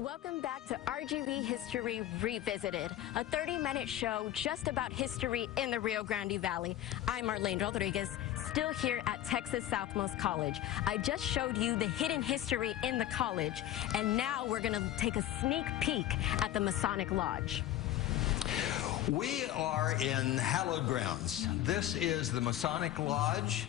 Welcome back to RGV History Revisited, a 30-minute show just about history in the Rio Grande Valley. I'm Marlene Rodriguez, still here at Texas Southmost College. I just showed you the hidden history in the college, and now we're going to take a sneak peek at the Masonic Lodge. We are in hallowed grounds. This is the Masonic Lodge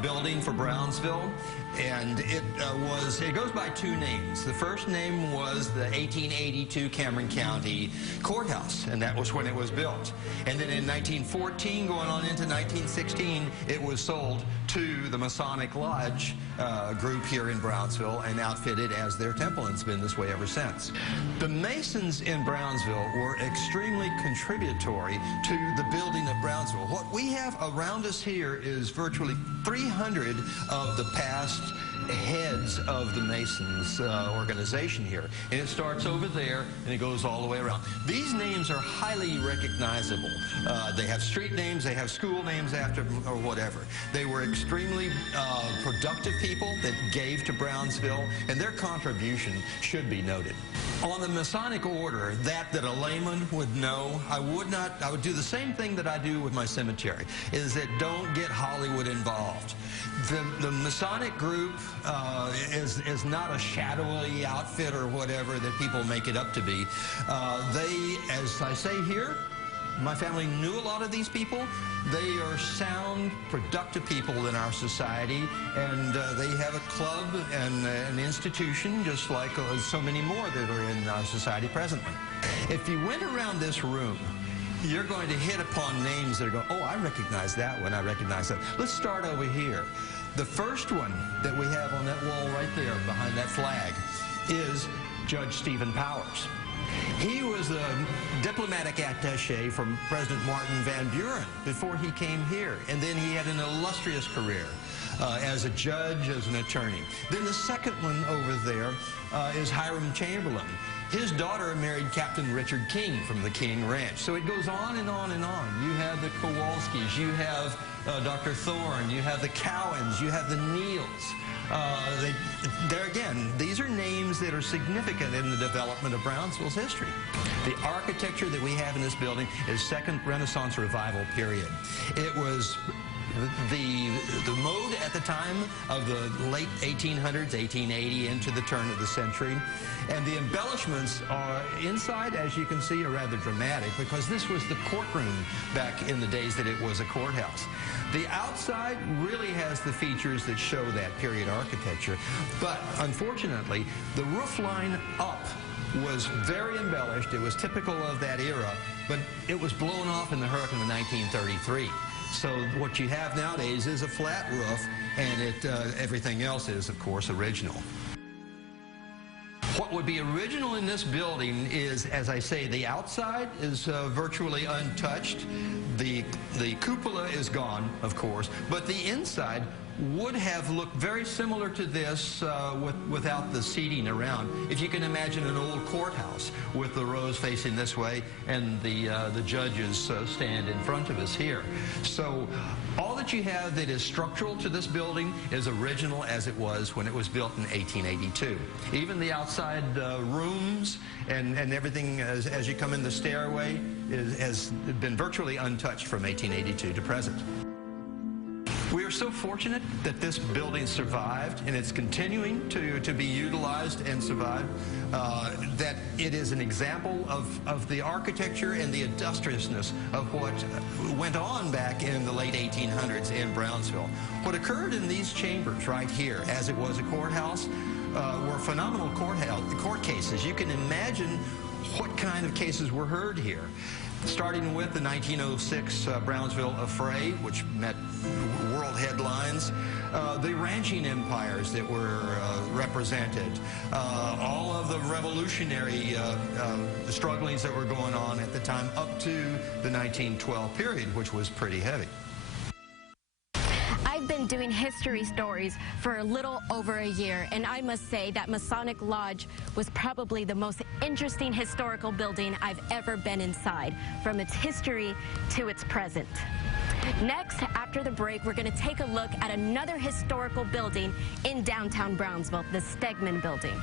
building for Brownsville, and it goes by two names. The first name was the 1882 Cameron County Courthouse, and that was when it was built. And then in 1914, going on into 1916, it was sold to the Masonic Lodge group here in Brownsville and outfitted as their temple, and it's been this way ever since. The Masons in Brownsville were extremely contributory to the building of Brownsville. What we have around us here is virtually 300 of the past heads of the Masons organization here. And it starts over there and it goes all the way around. These names are highly recognizable. They have street names, they have school names after them, or whatever. They were extremely productive people that gave to Brownsville, and their contribution should be noted. On the Masonic order, that a layman would know, I would do the same thing that I do with my cemetery, is that don't get Hollywood involved. The Masonic group is not a shadowy outfit or whatever that people make it up to be. They, as I say here, my family knew a lot of these people. They are sound, productive people in our society, and they have a club and an institution just like so many more that are in our society presently. If you went around this room, you're going to hit upon names that are going, oh, I recognize that one, I recognize that. Let's start over here. The first one that we have on that wall right there behind that flag is Judge Stephen Powers. He was a diplomatic attaché from President Martin Van Buren before he came here, and then he had an illustrious career as a judge, as an attorney. Then the second one over there is Hiram Chamberlain. His daughter married Captain Richard King from the King Ranch. So it goes on and on and on. You have the Kowalskis, you have Dr. Thorne, you have the Cowans, you have the Neals. There again, these are names that are significant in the development of Brownsville's history. The architecture that we have in this building is Second Renaissance Revival period. It was the mode at the time of the late 1800s, 1880, into the turn of the century. And the embellishments are inside, as you can see, are rather dramatic because this was the courtroom back in the days that it was a courthouse. The outside really has the features that show that period architecture, but unfortunately, the roof line up was very embellished. It was typical of that era, but it was blown off in the hurricane of 1933. So what you have nowadays is a flat roof, and everything else is, of course, original. What would be original in this building is, as I say, the outside is virtually untouched. The cupola is gone, of course, but the inside would have looked very similar to this without the seating around. If you can imagine an old courthouse with the rows facing this way and the judges stand in front of us here. So all that you have that is structural to this building is original as it was when it was built in 1882. Even the outside rooms and everything as you come in the stairway has been virtually untouched from 1882 to present. We are so fortunate that this building survived, and it's continuing to be utilized and survive, that it is an example of the architecture and the industriousness of what went on back in the late 1800s in Brownsville. What occurred in these chambers right here, as it was a courthouse, were phenomenal court cases. You can imagine what kind of cases were heard here. Starting with the 1906 Brownsville Affray, which met world headlines, the ranching empires that were represented, all of the revolutionary strugglings that were going on at the time up to the 1912 period, which was pretty heavy. I've been doing history stories for a little over a year, and I must say that Masonic Lodge was probably the most interesting historical building I've ever been inside, from its history to its present. Next, after the break, we're going to take a look at another historical building in downtown Brownsville, the Stegman Building.